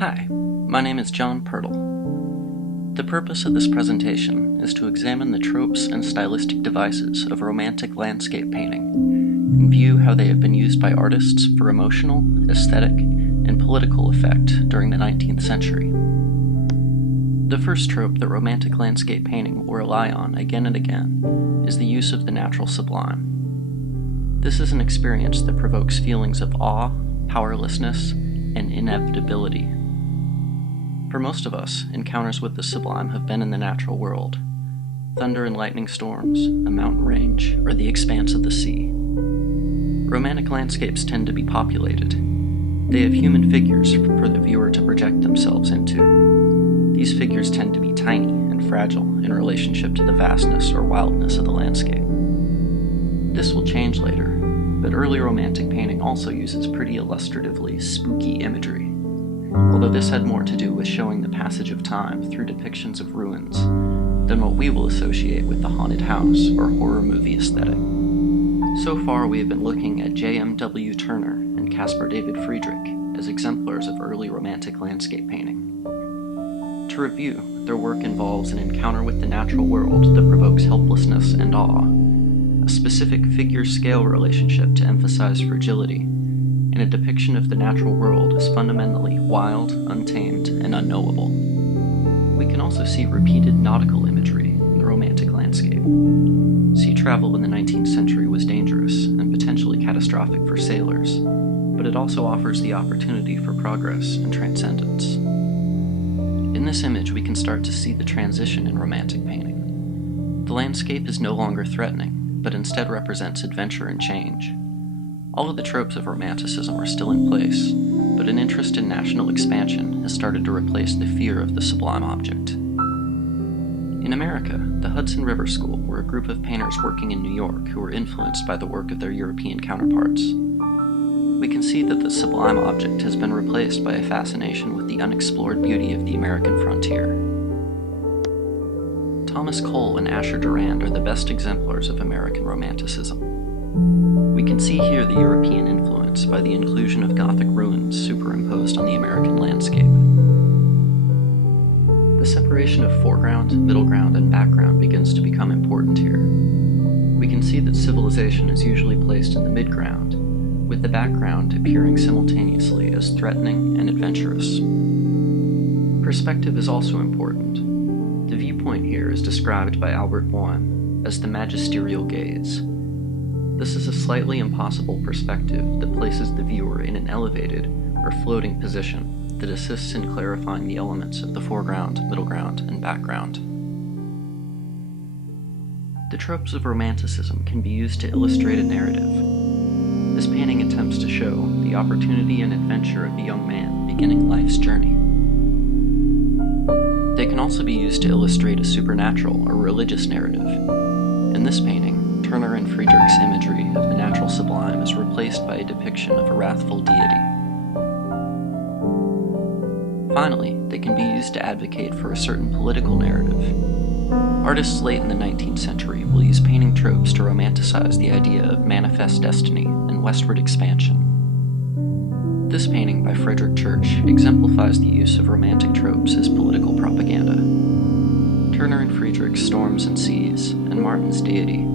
Hi, my name is John Pirtle. The purpose of this presentation is to examine the tropes and stylistic devices of romantic landscape painting and view how they have been used by artists for emotional, aesthetic, and political effect during the 19th century. The first trope that romantic landscape painting will rely on again and again is the use of the natural sublime. This is an experience that provokes feelings of awe, powerlessness, and inevitability. For most of us, encounters with the sublime have been in the natural world: thunder and lightning storms, a mountain range, or the expanse of the sea. Romantic landscapes tend to be populated. They have human figures for the viewer to project themselves into. These figures tend to be tiny and fragile in relationship to the vastness or wildness of the landscape. This will change later, but early romantic painting also uses pretty illustratively spooky imagery, although this had more to do with showing the passage of time through depictions of ruins than what we will associate with the haunted house or horror movie aesthetic. So far, we have been looking at J.M.W. Turner and Caspar David Friedrich as exemplars of early romantic landscape painting. To review, their work involves an encounter with the natural world that provokes helplessness and awe, a specific figure-scale relationship to emphasize fragility, and a depiction of the natural world as fundamentally wild, untamed, and unknowable. We can also see repeated nautical imagery in the romantic landscape. Sea travel in the 19th century was dangerous and potentially catastrophic for sailors, but it also offers the opportunity for progress and transcendence. In this image, we can start to see the transition in romantic painting. The landscape is no longer threatening, but instead represents adventure and change. All of the tropes of Romanticism are still in place, but an interest in national expansion has started to replace the fear of the sublime object. In America, the Hudson River School were a group of painters working in New York who were influenced by the work of their European counterparts. We can see that the sublime object has been replaced by a fascination with the unexplored beauty of the American frontier. Thomas Cole and Asher Durand are the best exemplars of American Romanticism. We can see here the European influence by the inclusion of Gothic ruins superimposed on the American landscape. The separation of foreground, middle ground, and background begins to become important here. We can see that civilization is usually placed in the midground, with the background appearing simultaneously as threatening and adventurous. Perspective is also important. The viewpoint here is described by Albert Boehm as the magisterial gaze. This is a slightly impossible perspective that places the viewer in an elevated or floating position that assists in clarifying the elements of the foreground, middle ground, and background. The tropes of Romanticism can be used to illustrate a narrative. This painting attempts to show the opportunity and adventure of a young man beginning life's journey. They can also be used to illustrate a supernatural or religious narrative. In this painting, Turner and Friedrich's imagery of the natural sublime is replaced by a depiction of a wrathful deity. Finally, they can be used to advocate for a certain political narrative. Artists late in the 19th century will use painting tropes to romanticize the idea of manifest destiny and westward expansion. This painting by Frederick Church exemplifies the use of romantic tropes as political propaganda. Turner and Friedrich's Storms and Seas and Martin's Deity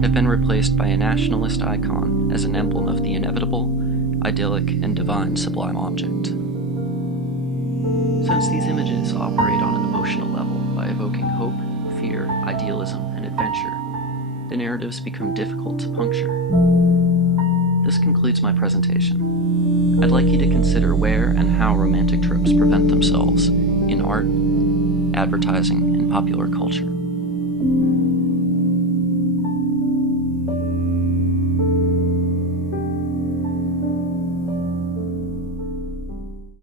have been replaced by a nationalist icon as an emblem of the inevitable, idyllic, and divine sublime object. Since these images operate on an emotional level by evoking hope, fear, idealism, and adventure, the narratives become difficult to puncture. This concludes my presentation. I'd like you to consider where and how romantic tropes present themselves in art, advertising, and popular culture.